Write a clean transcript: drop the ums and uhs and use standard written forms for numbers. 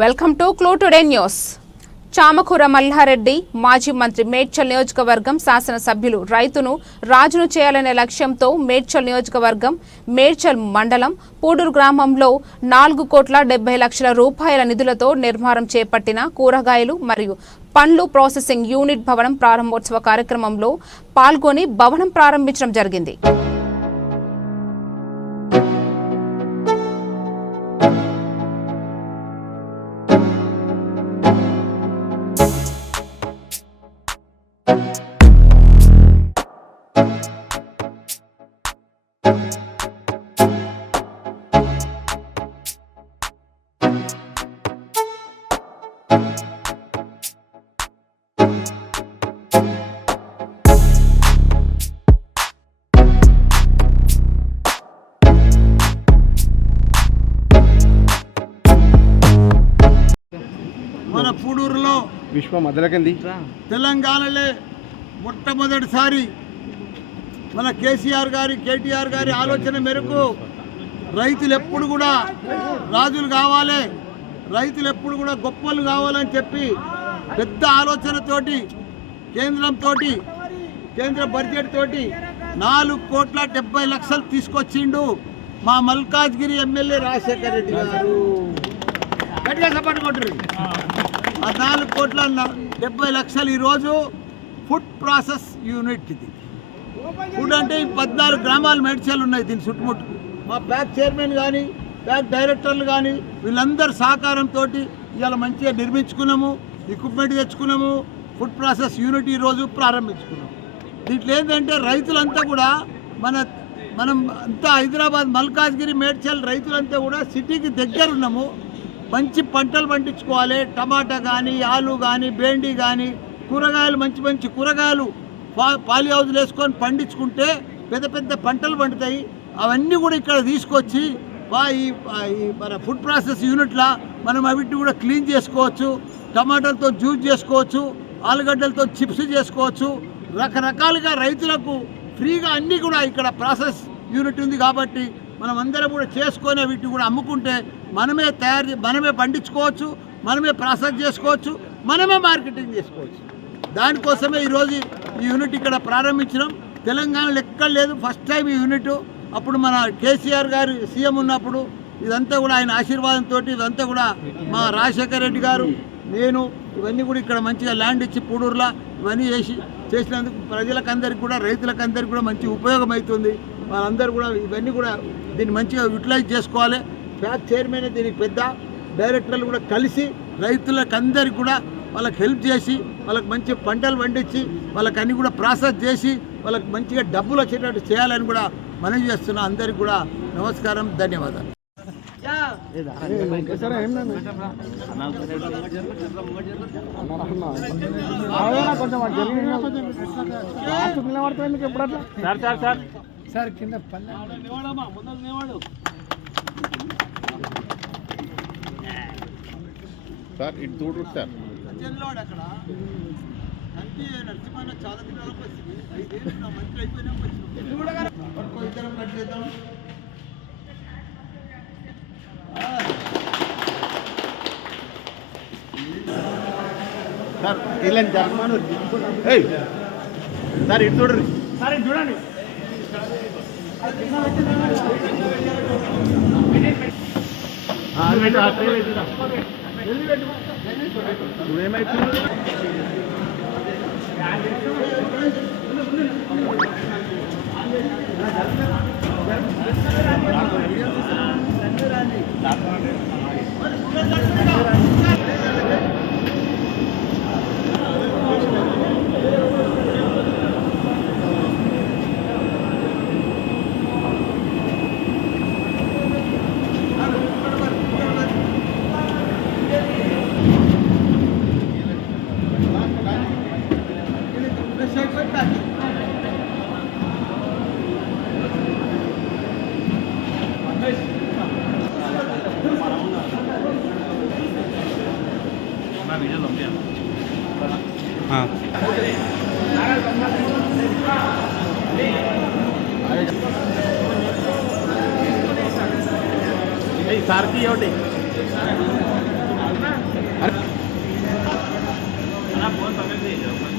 Welcome to Clue Today News. Chamakura Mallareddy మాజీ మంత్రి మేడ్చల్ నియోజకవర్గం శాసనసభ్యులు రైతును రాజును చేయాలనే లక్ష్యంతో మేడ్చల్ నియోజకవర్గం మేడ్చల్ మండలం పూడూరు గ్రామంలో 4,70,00,000 రూపాయల నిధులతో నిర్మాణం చేపట్టిన కూరగాయలు మరియు పండ్లు ప్రాసెసింగ్ యూనిట్ భవనం ప్రారంభోత్సవ కార్యక్రమంలో పాల్గొని భవనం ప్రారంభించడం జరిగింది. మన పూడూరులో తెలంగాణలో మొట్టమొదటిసారి మన కేసీఆర్ గారి కేటీఆర్ గారి ఆలోచన మేరకు రైతులు ఎప్పుడు కూడా రాజులు కావాలి, రైతులు ఎప్పుడు కూడా గొప్పలు కావాలని చెప్పి పెద్ద ఆలోచనతోటి కేంద్ర బడ్జెట్ తోటి 4,70,00,000 తీసుకొచ్చిండు మా మల్కాజ్గిరి ఎమ్మెల్యే రాజశేఖర్ రెడ్డి గారు. గట్టిగా సపోర్ట్ కొట్టరు. ఆ 4,70,00,000 ఈరోజు ఫుడ్ ప్రాసెస్ యూనిట్. ఇది ఫుడ్ అంటే 14 గ్రామాలు మేడ్చల్ ఉన్నాయి. దీని చుట్టుముట్టుకు మా ప్యాక్ చైర్మన్ కానీ ప్యాక్ డైరెక్టర్లు కానీ వీళ్ళందరూ సహకారంతో ఇవాళ మంచిగా నిర్మించుకున్నాము, ఎక్విప్మెంట్ తెచ్చుకున్నాము. ఫుడ్ ప్రాసెస్ యూనిట్ ఈరోజు ప్రారంభించుకున్నాము. దీంట్లో ఏంటంటే రైతులంతా కూడా మనం అంతా హైదరాబాద్ మల్కాజ్గిరి మేడ్చల్ రైతులంతా కూడా సిటీకి దగ్గర ఉన్నాము. మంచి పంటలు పండించుకోవాలి. టమాటా కానీ ఆలు కానీ బెండి కానీ కూరగాయలు మంచి కూరగాయలు పాలి హౌజులు వేసుకొని పండించుకుంటే పెద్ద పెద్ద పంటలు పండుతాయి. అవన్నీ కూడా ఇక్కడ తీసుకొచ్చి మన ఫుడ్ ప్రాసెస్ యూనిట్లో మనం అవిటిని కూడా క్లీన్ చేసుకోవచ్చు. టమాటాలతో జ్యూస్ చేసుకోవచ్చు, ఆలుగడ్డలతో చిప్స్ చేసుకోవచ్చు. రకరకాలుగా రైతులకు ఫ్రీగా అన్నీ కూడా ఇక్కడ ప్రాసెస్ యూనిట్ ఉంది కాబట్టి మనం అందరం కూడా చేసుకొని వీటిని కూడా అమ్ముకుంటే మనమే పండించుకోవచ్చు, మనమే ప్రాసెస్ చేసుకోవచ్చు, మనమే మార్కెటింగ్ చేసుకోవచ్చు. దానికోసమే ఈరోజు ఈ యూనిట్ ఇక్కడ ప్రారంభించడం. తెలంగాణలో ఎక్కడ లేదు, ఫస్ట్ టైం ఈ యూనిట్. అప్పుడు మన కేసీఆర్ గారు సీఎం ఉన్నప్పుడు ఇదంతా కూడా ఆయన ఆశీర్వాదంతో ఇదంతా కూడా మా రాజశేఖర్ రెడ్డి గారు నేను ఇవన్నీ కూడా ఇక్కడ మంచిగా ల్యాండ్ ఇచ్చి పూడూరులో ఇవన్నీ చేసినందుకు ప్రజలకందరికీ కూడా రైతులకందరికీ కూడా మంచి ఉపయోగం అవుతుంది. వాళ్ళందరూ కూడా ఇవన్నీ కూడా దీన్ని మంచిగా యూటిలైజ్ చేసుకోవాలి. ప్యాక్ చైర్మన్ దీనికి పెద్ద డైరెక్టర్లు కూడా కలిసి రైతులకందరికీ కూడా వాళ్ళకి హెల్ప్ చేసి వాళ్ళకి మంచి పంటలు పండించి వాళ్ళకి అన్నీ కూడా ప్రాసెస్ చేసి వాళ్ళకి మంచిగా డబ్బులు వచ్చేటట్టు చేయాలని కూడా మనవి చేస్తున్నా. అందరికీ కూడా నమస్కారం, ధన్యవాదాలు. సార్ ఇటు చూడు సార్ అక్కడ నరసింహ చాలా దినాలకు వచ్చింది. 5 ఏళ్ళు నా మంత్రి అయిపోయినా ఇద్దరం కట్ చేద్దాం. సార్ ఇలా జగమాను సార్ ఇటు చూడండి, సార్ ఇటు చూడండి. ఏమైతుంది సార్కి ఒకటి ఫోన్ పక్కన